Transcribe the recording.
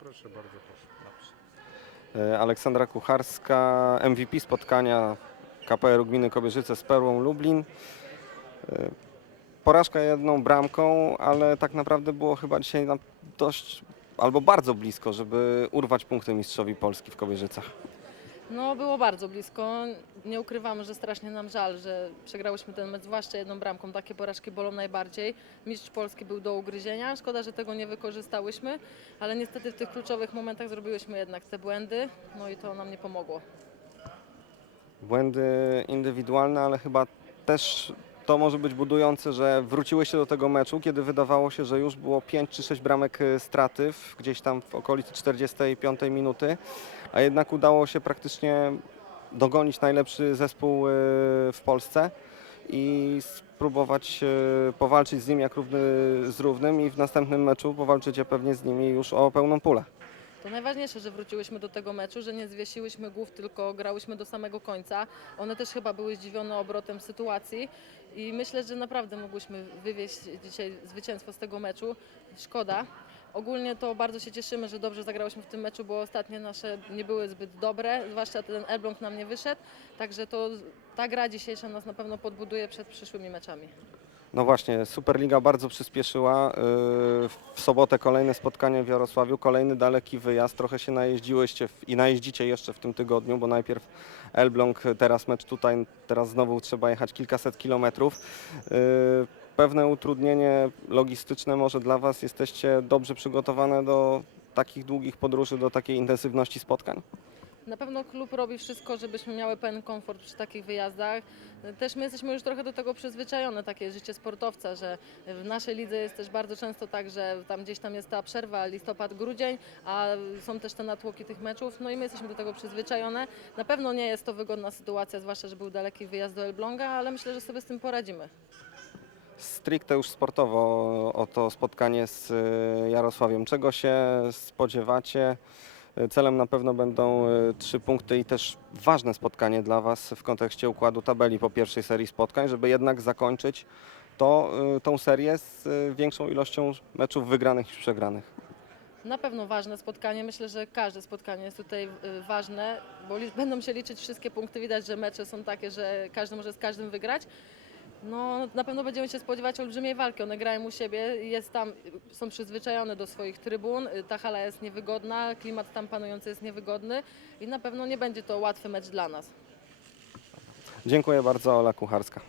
Proszę bardzo, proszę. E, Aleksandra Kucharska, MVP spotkania KPR Gminy Kobierzyce z Perłą Lublin. E, Porażka jedną bramką, ale tak naprawdę było chyba dzisiaj dość albo bardzo blisko, żeby urwać punkty mistrzowi Polski w Kobierzycach. No było bardzo blisko. Nie ukrywamy, że strasznie nam żal, że przegrałyśmy ten mecz, zwłaszcza jedną bramką. Takie porażki bolą najbardziej. Mistrz Polski był do ugryzienia. Szkoda, że tego nie wykorzystałyśmy, ale niestety w tych kluczowych momentach zrobiłyśmy jednak te błędy, no i to nam nie pomogło. Błędy indywidualne, ale chyba też to może być budujące, że wróciłyście do tego meczu, kiedy wydawało się, że już było 5 czy 6 bramek e, straty w, gdzieś tam w okolicy 45 minuty, a jednak udało się praktycznie dogonić najlepszy zespół e, w Polsce i spróbować e, powalczyć z nim jak równy z równym i w następnym meczu powalczycie pewnie z nimi już o pełną pulę. To najważniejsze, że wróciłyśmy do tego meczu, że nie zwiesiłyśmy głów, tylko grałyśmy do samego końca. One też chyba były zdziwione obrotem sytuacji i myślę, że naprawdę mogłyśmy wywieźć dzisiaj zwycięstwo z tego meczu. Szkoda. Ogólnie to bardzo się cieszymy, że dobrze zagrałyśmy w tym meczu, bo ostatnie nasze nie były zbyt dobre, zwłaszcza ten Elbląg nam nie wyszedł, także to ta gra dzisiejsza nas na pewno podbuduje przed przyszłymi meczami. No właśnie, Superliga bardzo przyspieszyła. Sobotę kolejne spotkanie w Jarosławiu, kolejny daleki wyjazd. Trochę się najeździłyście i najeździcie jeszcze w tym tygodniu, bo najpierw Elbląg, teraz mecz tutaj, teraz znowu trzeba jechać kilkaset kilometrów. Yy, Pewne utrudnienie logistyczne może dla Was. Jesteście dobrze przygotowane do takich długich podróży, do takiej intensywności spotkań? Na pewno klub robi wszystko, żebyśmy miały pełen komfort przy takich wyjazdach. Też my jesteśmy już trochę do tego przyzwyczajone, takie życie sportowca, że w naszej lidze jest też bardzo często tak, że tam gdzieś tam jest ta przerwa listopad, grudzień, a są też te natłoki tych meczów, no i my jesteśmy do tego przyzwyczajone. Na pewno nie jest to wygodna sytuacja, zwłaszcza, że był daleki wyjazd do Elbląga, ale myślę, że sobie z tym poradzimy. Stricte już sportowo o to spotkanie z y, Jarosławiem. Czego się spodziewacie? Celem na pewno będą y, trzy punkty i też ważne spotkanie dla Was w kontekście układu tabeli po pierwszej serii spotkań, żeby jednak zakończyć to, y, tą serię z y, większą ilością meczów wygranych niż przegranych. Na pewno ważne spotkanie. Myślę, że każde spotkanie jest tutaj ważne, bo będą się liczyć wszystkie punkty. Widać, że mecze są takie, że każdy może z każdym wygrać. No, na pewno będziemy się spodziewać olbrzymiej walki. One grają u siebie, jest tam, są przyzwyczajone do swoich trybun. Ta hala jest niewygodna, klimat tam panujący jest niewygodny i na pewno nie będzie to łatwy mecz dla nas. Dziękuję bardzo, Ola Kucharska.